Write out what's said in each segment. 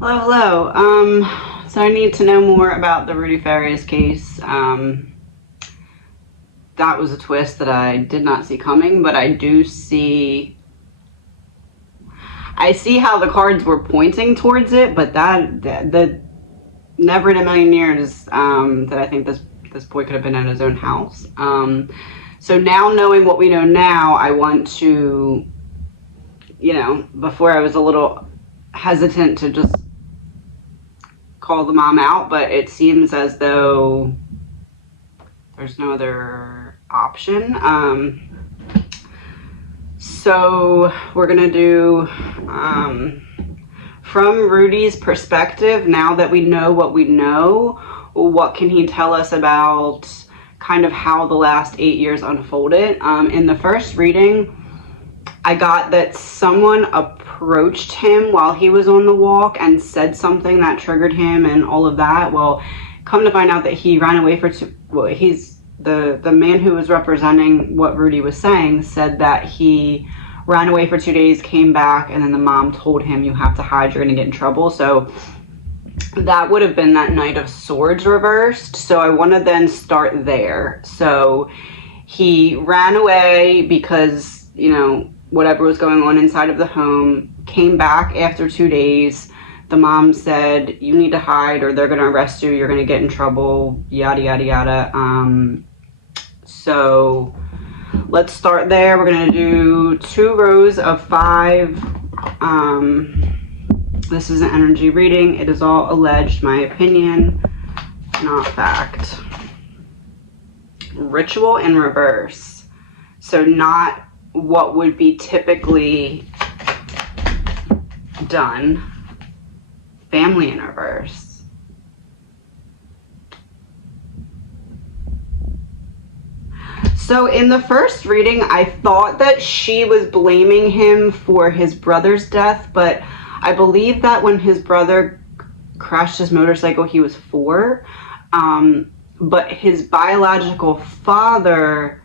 Hello, hello. So I need to know more about the Rudy Farias case. That was a twist that I did not see coming, but I see how the cards were pointing towards it, but that never in a million years that I think this boy could have been at his own house. So now knowing what we know now, I want to, before I was a little hesitant to just call the mom out, but it seems as though there's no other option. So we're gonna do from Rudy's perspective, now that we know what we know, what can he tell us about kind of how the last 8 years unfolded? In the first reading, I got that someone approached him while he was on the walk and said something that triggered him and all of that. Well, come to find out that he ran away for he's the man who was representing what Rudy was saying said that he ran away for 2 days, came back, and then the mom told him, you have to hide, you're gonna get in trouble. So that would have been that Knight of Swords reversed. So I want to then start there. So he ran away because, whatever was going on inside of the home, came back after 2 days. The mom said, you need to hide or they're going to arrest you. You're going to get in trouble, yada, yada, yada. So let's start there. We're going to do 2 rows of 5. This is an energy reading. It is all alleged, my opinion, not fact. Ritual in reverse. So not what would be typically done. Family in reverse. So in the first reading, I thought that she was blaming him for his brother's death, but I believe that when his brother crashed his motorcycle, he was 4. But his biological father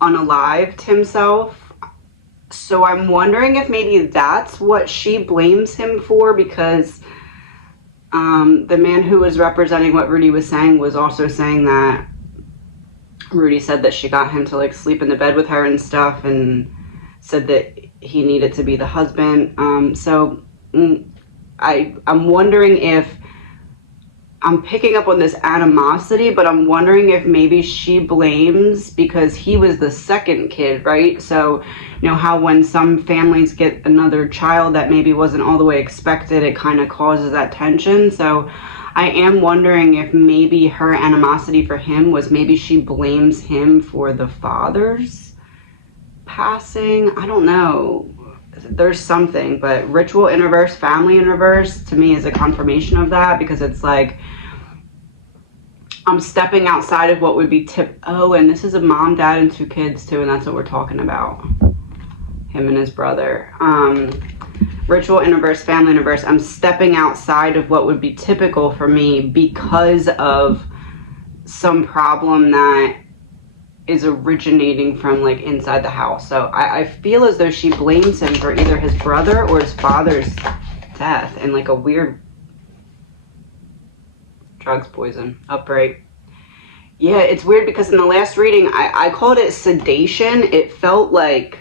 unalived himself. So I'm wondering if maybe that's what she blames him for, because the man who was representing what Rudy was saying was also saying that Rudy said that she got him to like sleep in the bed with her and stuff, and said that he needed to be the husband. So I'm wondering if I'm picking up on this animosity, but I'm wondering if maybe she blames because he was the second kid, right? So, how when some families get another child that maybe wasn't all the way expected, it kind of causes that tension. So I am wondering if maybe her animosity for him was maybe she blames him for the father's passing. I don't know. There's something, but ritual in reverse, family in reverse, to me is a confirmation of that, because it's like I'm stepping outside of what would be oh, and this is a mom, dad, and 2 kids too, and that's what we're talking about. Him and his brother. Ritual in reverse, family in reverse. I'm stepping outside of what would be typical for me because of some problem that is originating from like inside the house. So I feel as though she blames him for either his brother or his father's death and like a weird drugs poison upright. Yeah, it's weird because in the last reading I called it sedation. It felt like,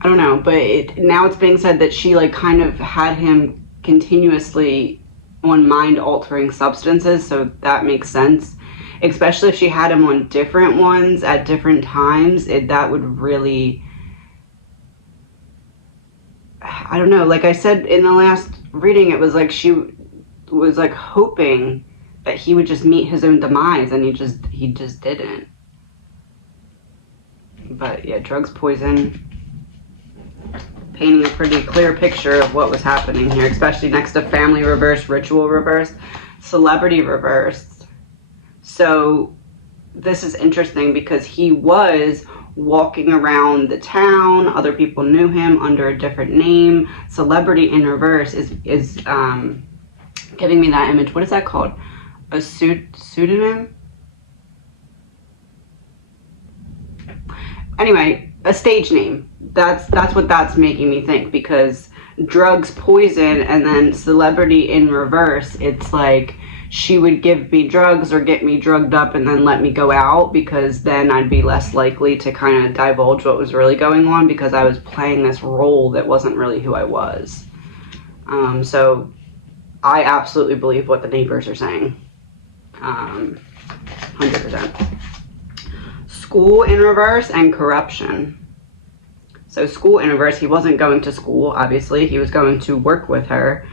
I don't know, but now it's being said that she like kind of had him continuously on mind altering substances, so that makes sense. Especially if she had him on different ones at different times, that would really, I don't know, like I said in the last reading, it was like she was like hoping that he would just meet his own demise, and he just didn't. But yeah, drugs, poison, painting a pretty clear picture of what was happening here, especially next to family reverse, ritual reverse, celebrity reverse. So this is interesting because he was walking around the town. Other people knew him under a different name. Celebrity in reverse is giving me that image. What is that called? A pseudonym? Anyway, a stage name. that's what that's making me think, because drugs, poison, and then celebrity in reverse, it's like she would give me drugs or get me drugged up and then let me go out, because then I'd be less likely to kind of divulge what was really going on, because I was playing this role that wasn't really who I was. So I absolutely believe what the neighbors are saying. 100%. School in reverse and corruption. So school in reverse, he wasn't going to school, obviously. He was going to work with her.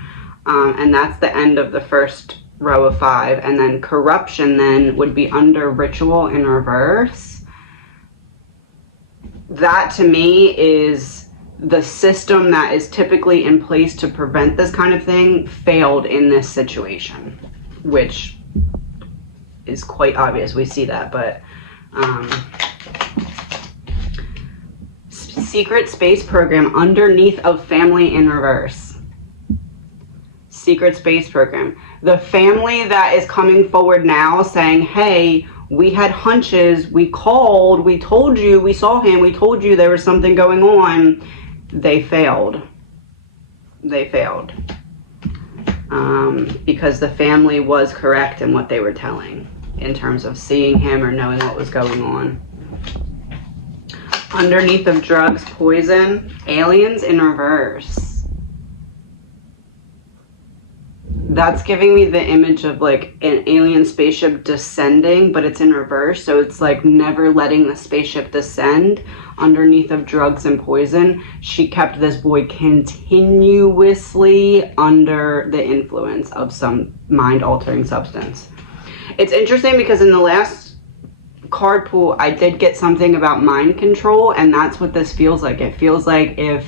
And that's the end of the first row of 5. And then corruption then would be under ritual in reverse. That to me is the system that is typically in place to prevent this kind of thing failed in this situation, which is quite obvious. We see that, but secret space program underneath of family in reverse. Secret space program. The family that is coming forward now saying, hey, we had hunches, we called, we told you, we saw him, we told you there was something going on. They failed. They failed. Because the family was correct in what they were telling in terms of seeing him or knowing what was going on. Underneath of drugs, poison, aliens in reverse. That's giving me the image of like an alien spaceship descending, but it's in reverse. So it's like never letting the spaceship descend. Underneath of drugs and poison, she kept this boy continuously under the influence of some mind-altering substance. It's interesting because in the last card pool, I did get something about mind control, and that's what this feels like. It feels like if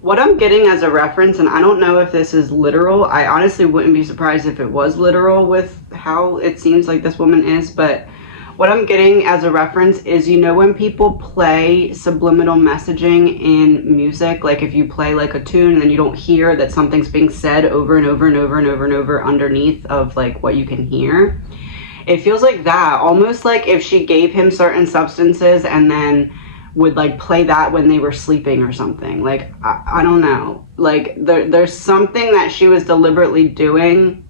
what I'm getting as a reference, and I don't know if this is literal, I honestly wouldn't be surprised if it was literal with how it seems like this woman is, but what I'm getting as a reference is, you know, when people play subliminal messaging in music, like if you play like a tune and then you don't hear that something's being said over and over and over and over and over underneath of like what you can hear, it feels like that. Almost like if she gave him certain substances and then would like play that when they were sleeping or something. Like, I don't know. Like there's something that she was deliberately doing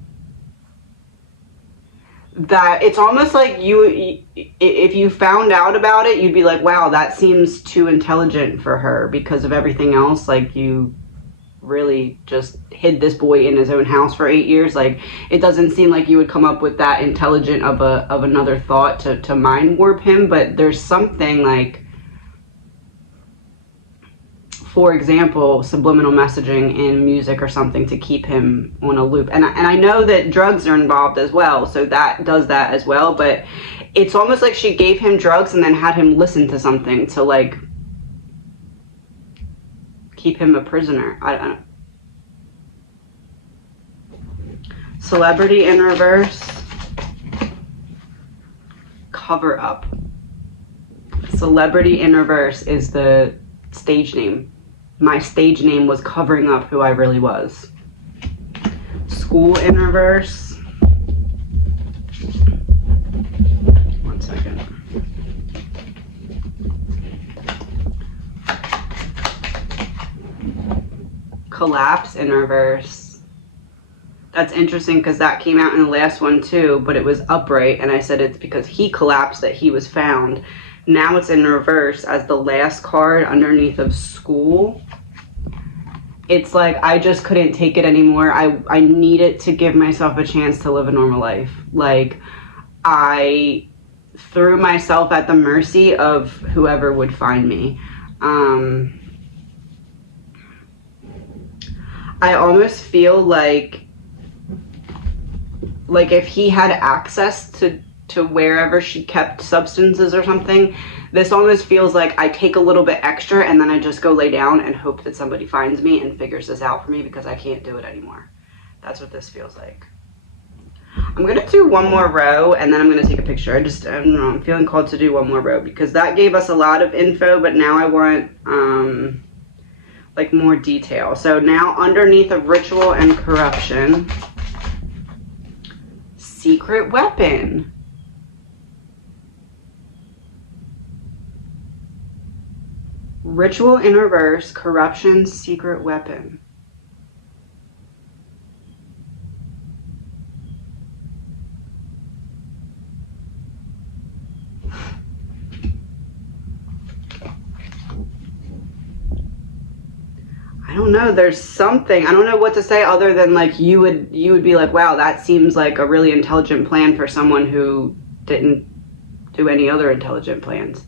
that it's almost like you, if you found out about it, you'd be like, wow, that seems too intelligent for her because of everything else. Like, you really just hid this boy in his own house for 8 years. Like, it doesn't seem like you would come up with that intelligent of another thought to mind warp him. But there's something like, for example, subliminal messaging in music or something to keep him on a loop. And I know that drugs are involved as well, so that does that as well. But it's almost like she gave him drugs and then had him listen to something to like keep him a prisoner. I don't know. Celebrity in reverse. Cover up. Celebrity in reverse is the stage name. My stage name was covering up who I really was. School in reverse. One second. Collapse in reverse. That's interesting because that came out in the last one too, but it was upright, and I said it's because he collapsed that he was found. Now it's in reverse as the last card underneath of school. It's like I just couldn't take it anymore. I needed to give myself a chance to live a normal life. Like, I threw myself at the mercy of whoever would find me. I almost feel like if he had access to wherever she kept substances or something, this almost feels like I take a little bit extra and then I just go lay down and hope that somebody finds me and figures this out for me because I can't do it anymore. That's what this feels like. I'm going to do one more row and then I'm going to take a picture. I don't know, I'm feeling called to do one more row because that gave us a lot of info, but now I want like more detail. So now underneath of ritual and corruption, secret weapon. Ritual in reverse, corruption, secret weapon. I don't know, there's something. I don't know what to say other than like you would be like, wow, that seems like a really intelligent plan for someone who didn't do any other intelligent plans.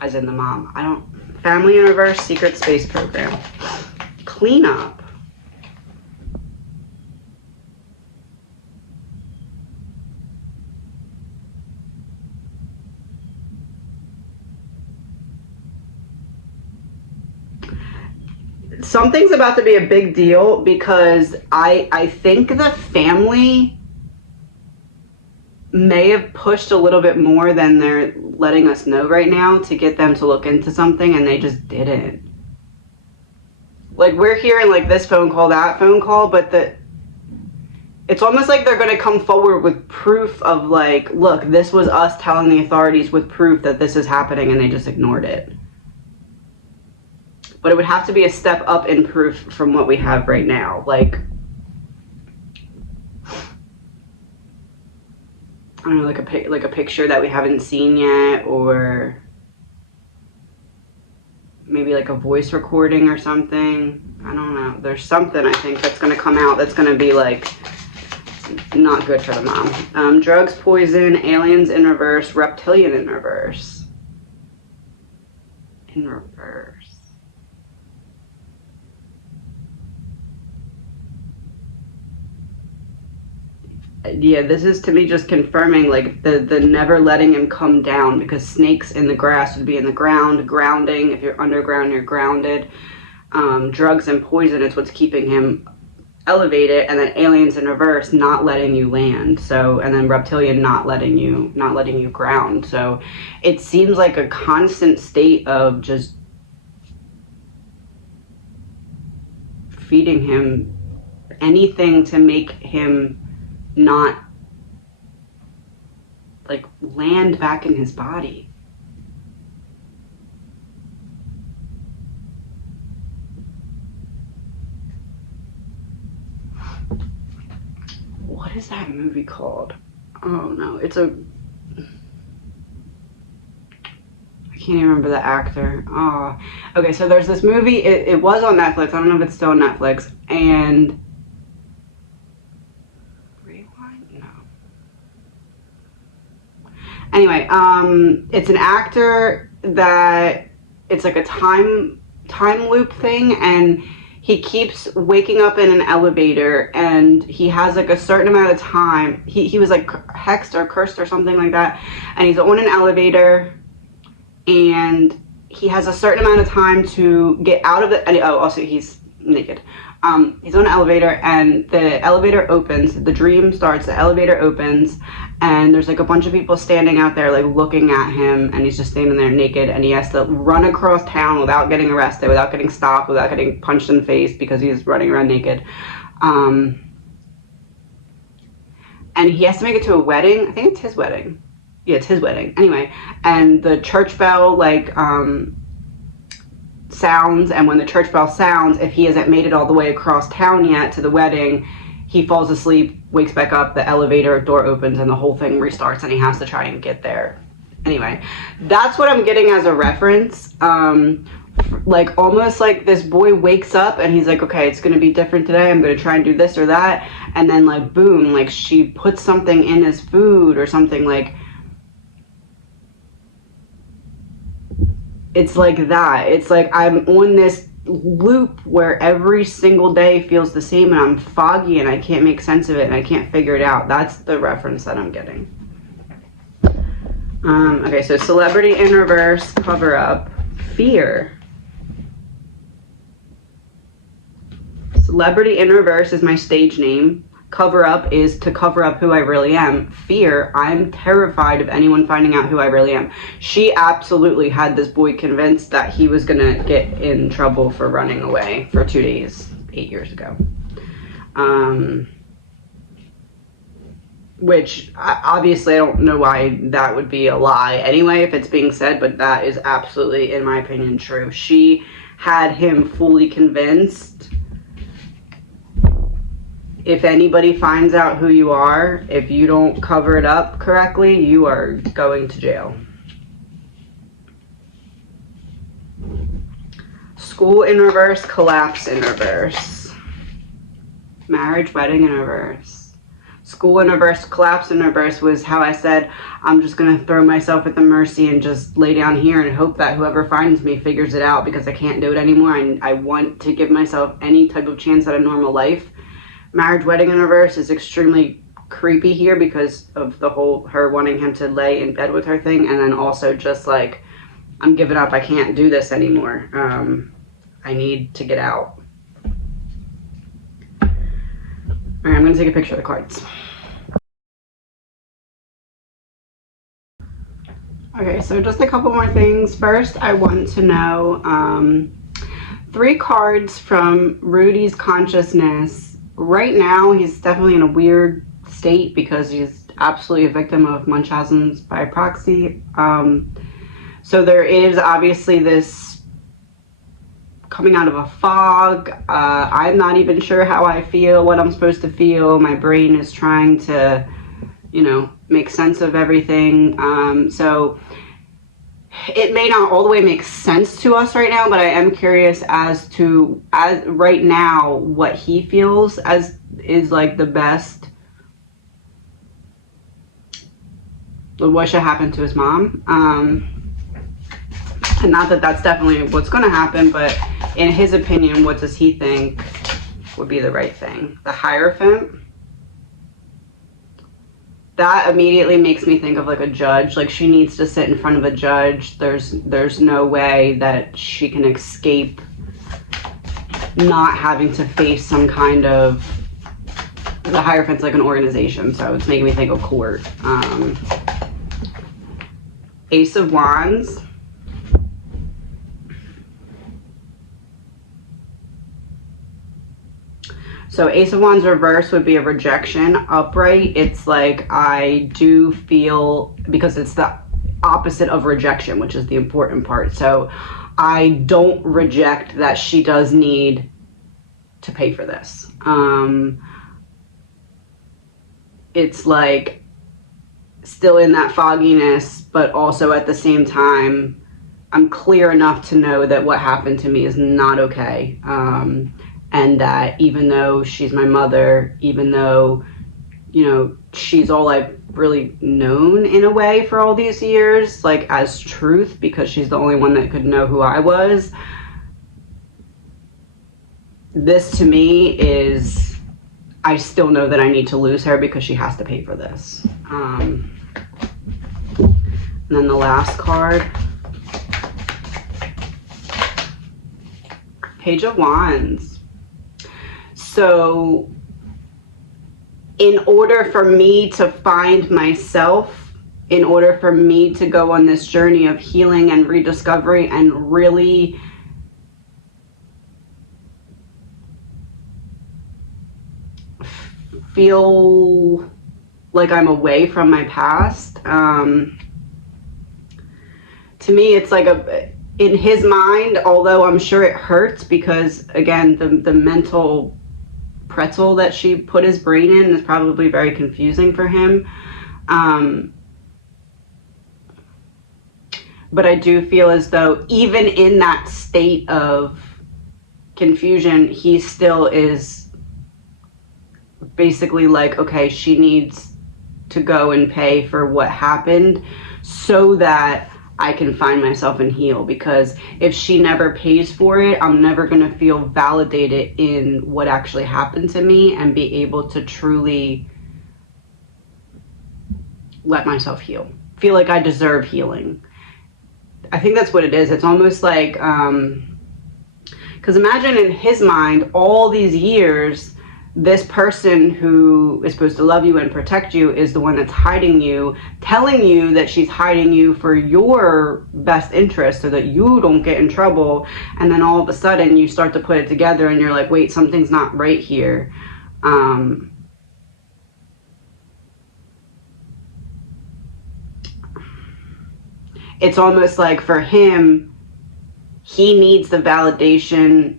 As in the mom. I don't. Family in reverse, secret space program. Cleanup. Something's about to be a big deal because I think the family may have pushed a little bit more than they're letting us know right now to get them to look into something, and they just didn't. Like, we're hearing like this phone call, that phone call, but it's almost like they're going to come forward with proof of like, look, this was us telling the authorities with proof that this is happening, and they just ignored it. But it would have to be a step up in proof from what we have right now. Like, I don't know, like a picture that we haven't seen yet, or maybe like a voice recording or something. I don't know. There's something I think that's going to come out that's going to be like not good for the mom. Drugs, poison, aliens in reverse, reptilian in reverse. In reverse. Yeah, this is to me just confirming like the never letting him come down, because snakes in the grass would be in the ground, grounding. If you're underground, you're grounded. Drugs and poison is what's keeping him elevated, and then aliens in reverse not letting you land. So, and then reptilian not letting you ground. So it seems like a constant state of just feeding him anything to make him not like land back in his body. What is that movie called? Oh no, it's a, I can't even remember the actor. Oh, okay, so there's this movie, it was on Netflix, I don't know if it's still on Netflix, and anyway, it's an actor that it's like a time loop thing, and he keeps waking up in an elevator, and he has like a certain amount of time. He was like hexed or cursed or something like that, and he's on an elevator, and he has a certain amount of time to get out of it. And also he's naked. He's on an elevator, and the elevator opens, the dream starts, the elevator opens, and there's like a bunch of people standing out there like looking at him, and he's just standing there naked, and he has to run across town without getting arrested, without getting stopped, without getting punched in the face, because he's running around naked. And he has to make it to a wedding. I think it's his wedding. Yeah, it's his wedding. Anyway, and the church bell like sounds, and when the church bell sounds, if he hasn't made it all the way across town yet to the wedding, he falls asleep, wakes back up, the elevator door opens, and the whole thing restarts, and he has to try and get there. Anyway, that's what I'm getting as a reference. Like almost like this boy wakes up and he's like, okay, it's gonna be different today, I'm gonna try and do this or that, and then like boom, like she puts something in his food or something. Like it's like that. It's like I'm on this loop where every single day feels the same, and I'm foggy and I can't make sense of it and I can't figure it out. That's the reference that I'm getting. Okay, so celebrity in reverse, cover up, fear. Celebrity in reverse is my stage name. Cover up is to cover up who I really am. Fear, I'm terrified of anyone finding out who I really am. She absolutely had this boy convinced that he was gonna get in trouble for running away for 2 days, 8 years ago. which obviously I don't know why that would be a lie anyway if it's being said, but that is absolutely, in my opinion, true. She had him fully convinced, if anybody finds out who you are, if you don't cover it up correctly, you are going to jail. School in reverse, collapse in reverse. Marriage, wedding in reverse. School in reverse, collapse in reverse was how I said, I'm just going to throw myself at the mercy and just lay down here and hope that whoever finds me figures it out because I can't do it anymore. I want to give myself any type of chance at a normal life. Marriage, wedding in reverse is extremely creepy here because of the whole her wanting him to lay in bed with her thing, and then also just like, I'm giving up, I can't do this anymore. I need to get out. All right, I'm going to take a picture of the cards. Okay, so just a couple more things. First, I want to know 3 cards from Rudy's consciousness. Right now, he's definitely in a weird state because he's absolutely a victim of Munchausen's by proxy. So there is obviously this coming out of a fog. I'm not even sure how I feel, what I'm supposed to feel. My brain is trying to, you know, make sense of everything. So it may not all the way make sense to us right now, but I am curious as to, as right now, what he feels as is like the best. What should happen to his mom? And not that that's definitely what's going to happen, but in his opinion, what does he think would be the right thing? The Hierophant. That immediately makes me think of like a judge. Like she needs to sit in front of a judge. There's no way that she can escape not having to face some kind of, the Hierophant's like an organization, so it's making me think of court. Ace of Wands. So Ace of Wands reverse would be a rejection. Upright, it's like I do feel, because it's the opposite of rejection, which is the important part. So I don't reject that she does need to pay for this. It's like still in that fogginess, but also at the same time, I'm clear enough to know that what happened to me is not okay. And that even though she's my mother, even though, you know, she's all I've really known in a way for all these years, like as truth, because she's the only one that could know who I was. This to me is, I still know that I need to lose her because she has to pay for this. And then the last card, Page of Wands. So in order for me to find myself, in order for me to go on this journey of healing and rediscovery and really feel like I'm away from my past, to me it's like in his mind, although I'm sure it hurts because again the mental pretzel that she put his brain in is probably very confusing for him. But I do feel as though even in that state of confusion, he still is basically like, okay, she needs to go and pay for what happened so that I can find myself and heal, because if she never pays for it, I'm never going to feel validated in what actually happened to me and be able to truly let myself heal. Feel like I deserve healing. I think that's what it is. It's almost like, because imagine in his mind, all these years, this person who is supposed to love you and protect you is the one that's hiding you, telling you that she's hiding you for your best interest so that you don't get in trouble. And then all of a sudden you start to put it together and you're like, wait, something's not right here. it's almost like for him, he needs the validation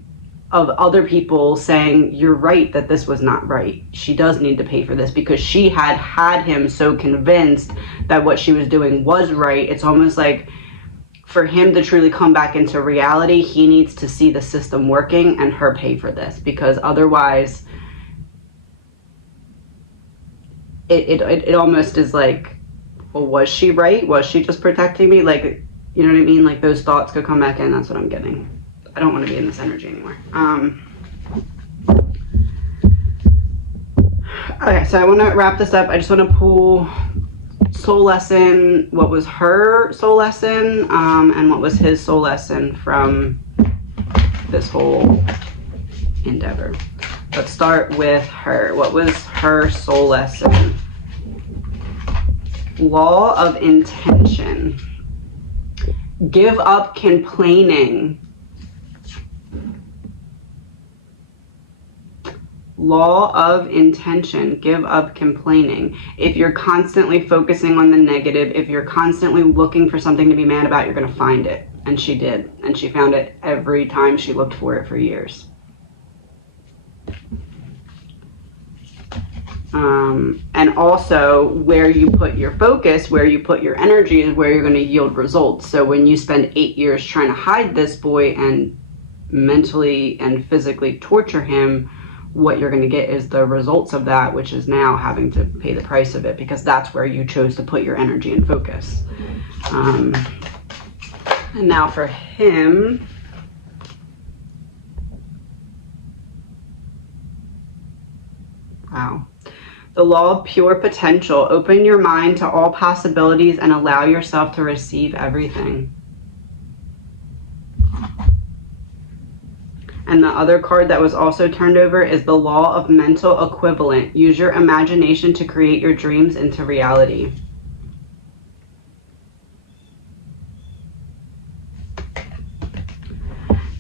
of other people saying, you're right that this was not right. She does need to pay for this, because she had him so convinced that what she was doing was right. It's almost like for him to truly come back into reality, he needs to see the system working and her pay for this, because otherwise it almost is like, well, was she right? Was she just protecting me? Like, you know what I mean? Like, those thoughts could come back in. That's what I'm getting. I don't want to be in this energy anymore. Okay, so I want to wrap this up. I just want to pull soul lesson, what was her soul lesson, and what was his soul lesson from this whole endeavor. Let's start with her. What was her soul lesson? Law of intention. Give up complaining. Law of intention. Give up complaining. If you're constantly focusing on the negative, if you're constantly looking for something to be mad about, you're going to find it. And she did. And she found it every time she looked for it for years. And also, where you put your focus, where you put your energy is where you're going to yield results. So when you spend 8 years trying to hide this boy and mentally and physically torture him, what you're going to get is the results of that, which is now having to pay the price of it, because that's where you chose to put your energy and focus. And now for him, wow. The law of pure potential. Open your mind to all possibilities and allow yourself to receive everything. And the other card that was also turned over is the law of mental equivalent. Use your imagination to create your dreams into reality.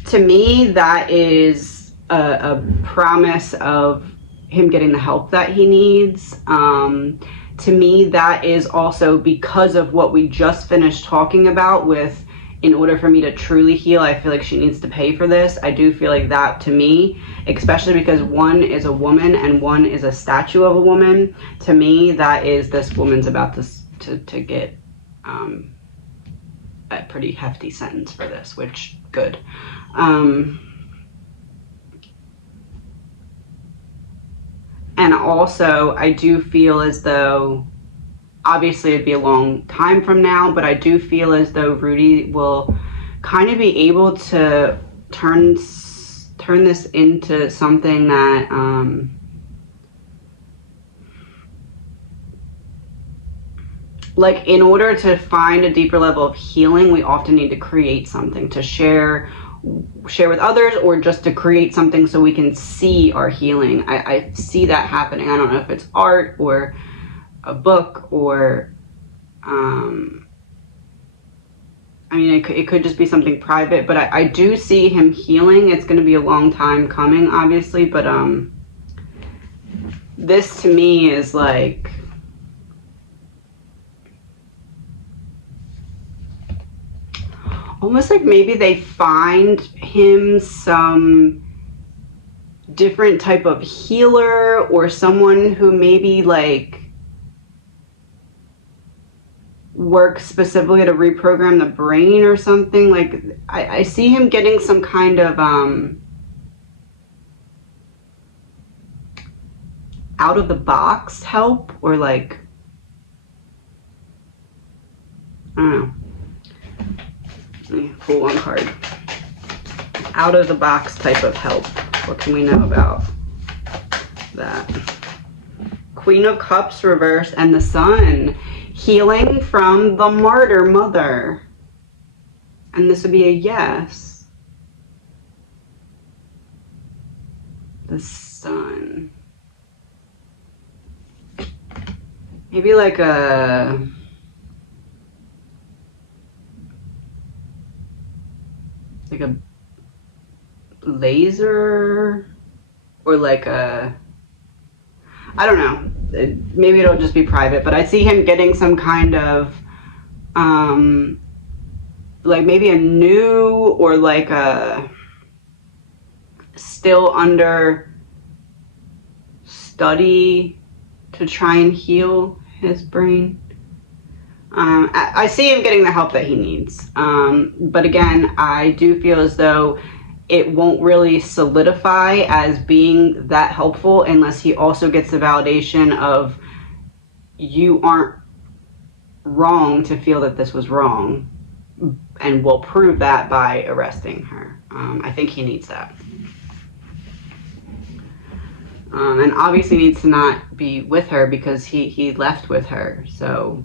To me, that is a promise of him getting the help that he needs. To me, that is also because of what we just finished talking about with, in order for me to truly heal, I feel like she needs to pay for this. I do feel like that, to me, especially because one is a woman and one is a statue of a woman, to me, that is, this woman's about to get a pretty hefty sentence for this, which, good. And also, I do feel as though, obviously it'd be a long time from now, but I do feel as though Rudy will kind of be able to turn this into something that, like, in order to find a deeper level of healing, we often need to create something to share with others, or just to create something so we can see our healing. I see that happening. I don't know if it's art or a book or I mean, it could just be something private, but I do see him healing. It's going to be a long time coming, obviously, but this to me is like, almost like maybe they find him some different type of healer, or someone who maybe like works specifically to reprogram the brain or something. Like I see him getting some kind of out of the box help, or like, I don't know. Let me pull one card. Out of the box type of help. What can we know about that? Queen of Cups reversed and the Sun. Healing from the martyr mother. And this would be a yes. The Sun. Maybe like a laser, or like a, I don't know, maybe it'll just be private, but I see him getting some kind of like maybe a new or like a still under study to try and heal his brain. I see him getting the help that he needs. But again, I do feel as though it won't really solidify as being that helpful unless he also gets the validation of you aren't wrong to feel that this was wrong, and will prove that by arresting her. I think he needs that. And obviously needs to not be with her because he left with her, so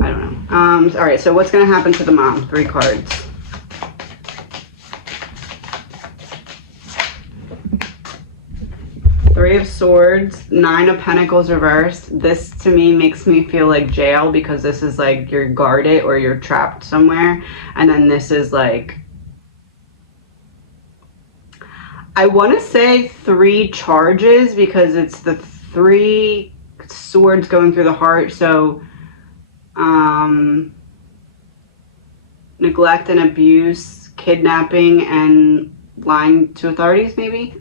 I don't know. All right, so what's going to happen to the mom? 3 cards. Three of Swords, 9 of Pentacles reversed. This to me makes me feel like jail because this is like you're guarded or you're trapped somewhere. And then this is like, I want to say 3 charges because it's the 3 swords going through the heart. So neglect and abuse, kidnapping, and lying to authorities, maybe.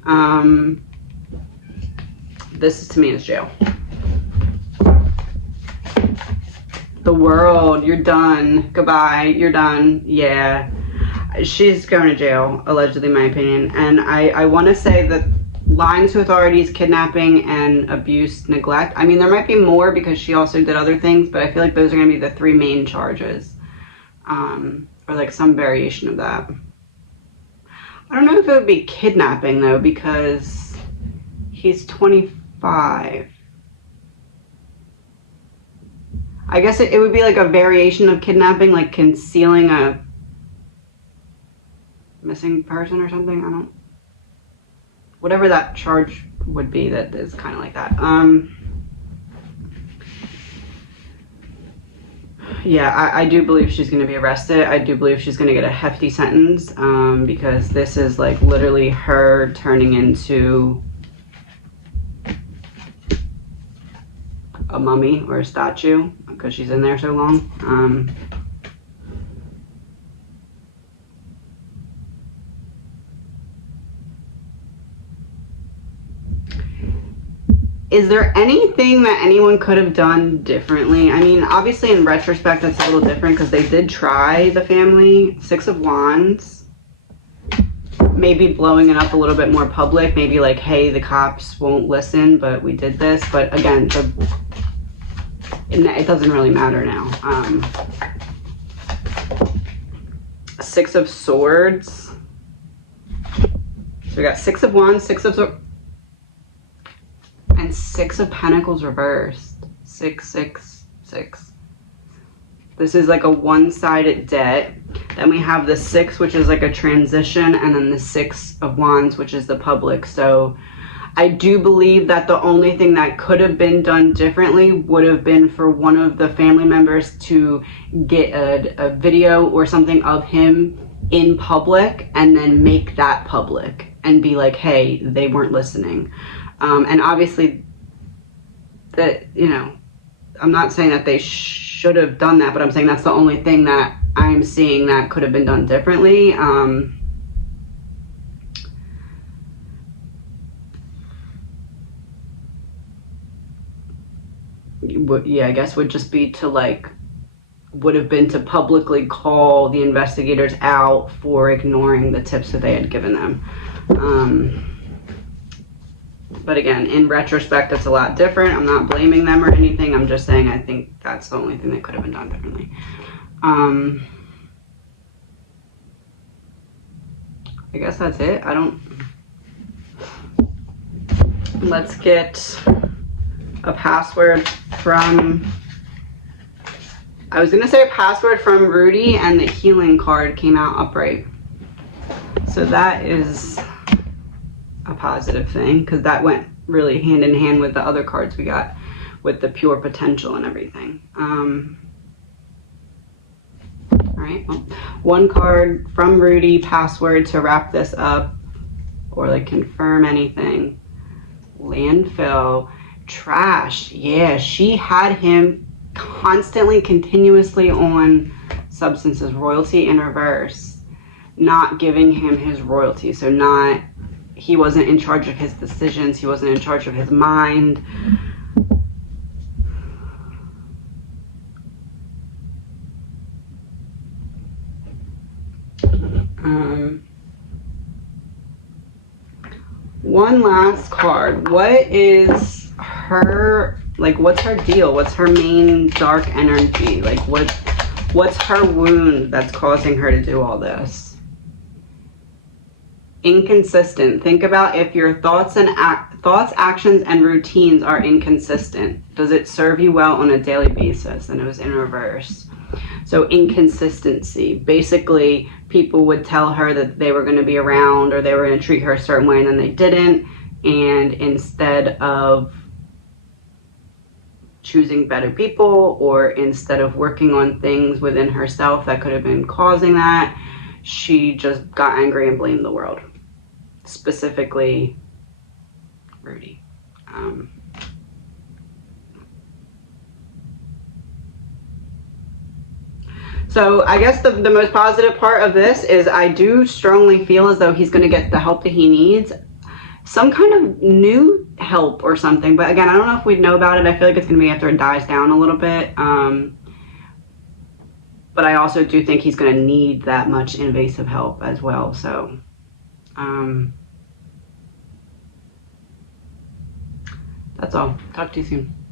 This is, to me, is jail. The World, you're done. Goodbye, you're done. Yeah. She's going to jail, allegedly, in my opinion. And I want to say that lying to authorities, kidnapping, and abuse, neglect. I mean, there might be more because she also did other things, but I feel like those are going to be the 3 main charges. Or like some variation of that. I don't know if it would be kidnapping, though, because he's 25. I guess it would be like a variation of kidnapping, like concealing a missing person or something. I don't... Whatever that charge would be, that is kind of like that. Yeah, I do believe she's going to be arrested. I do believe she's going to get a hefty sentence because this is like literally her turning into a mummy or a statue because she's in there so long. Is there anything that anyone could have done differently? I mean, obviously in retrospect, that's a little different because they did try the family. 6 of Wands. Maybe blowing it up a little bit more public. Maybe like, hey, the cops won't listen, but we did this. But again, it doesn't really matter now. 6 of Swords. So we got 6 of Wands, 6 of Swords. And 6 of Pentacles reversed. 6, 6, 6. This is like a one-sided debt. Then we have the 6, which is like a transition, and then the 6 of Wands, which is the public. So I do believe that the only thing that could have been done differently would have been for one of the family members to get a video or something of him in public and then make that public and be like, hey, they weren't listening. And obviously, that, you know, I'm not saying that they should have done that, but I'm saying that's the only thing that I'm seeing that could have been done differently. Yeah, I guess would just be to like, would have been to publicly call the investigators out for ignoring the tips that they had given them. But again, in retrospect, it's a lot different. I'm not blaming them or anything. I'm just saying I think that's the only thing that could have been done differently. I guess that's it. I don't... Let's get a password from... I was going to say a password from Rudy, and the healing card came out upright. So that is a positive thing, because that went really hand in hand with the other cards we got with the pure potential and everything. Alright, well, one card from Rudy, password to wrap this up or like confirm anything. Landfill, trash. Yeah, she had him constantly, continuously on substances, royalty in reverse, not giving him his royalty. So not, he wasn't in charge of his decisions, he wasn't in charge of his mind. One last card. What is her, like, what's her deal? What's her main dark energy? Like, what's her wound that's causing her to do all this? Inconsistent. Think about if your thoughts, actions, and routines are inconsistent. Does it serve you well on a daily basis? And it was in reverse. So inconsistency. Basically, people would tell her that they were going to be around or they were going to treat her a certain way and then they didn't. And instead of choosing better people, or instead of working on things within herself that could have been causing that, she just got angry and blamed the world. Specifically, Rudy. So I guess the most positive part of this is I do strongly feel as though he's going to get the help that he needs. Some kind of new help or something. But again, I don't know if we'd know about it. I feel like it's going to be after it dies down a little bit. But I also do think he's going to need that much invasive help as well. So that's all. Talk to you soon.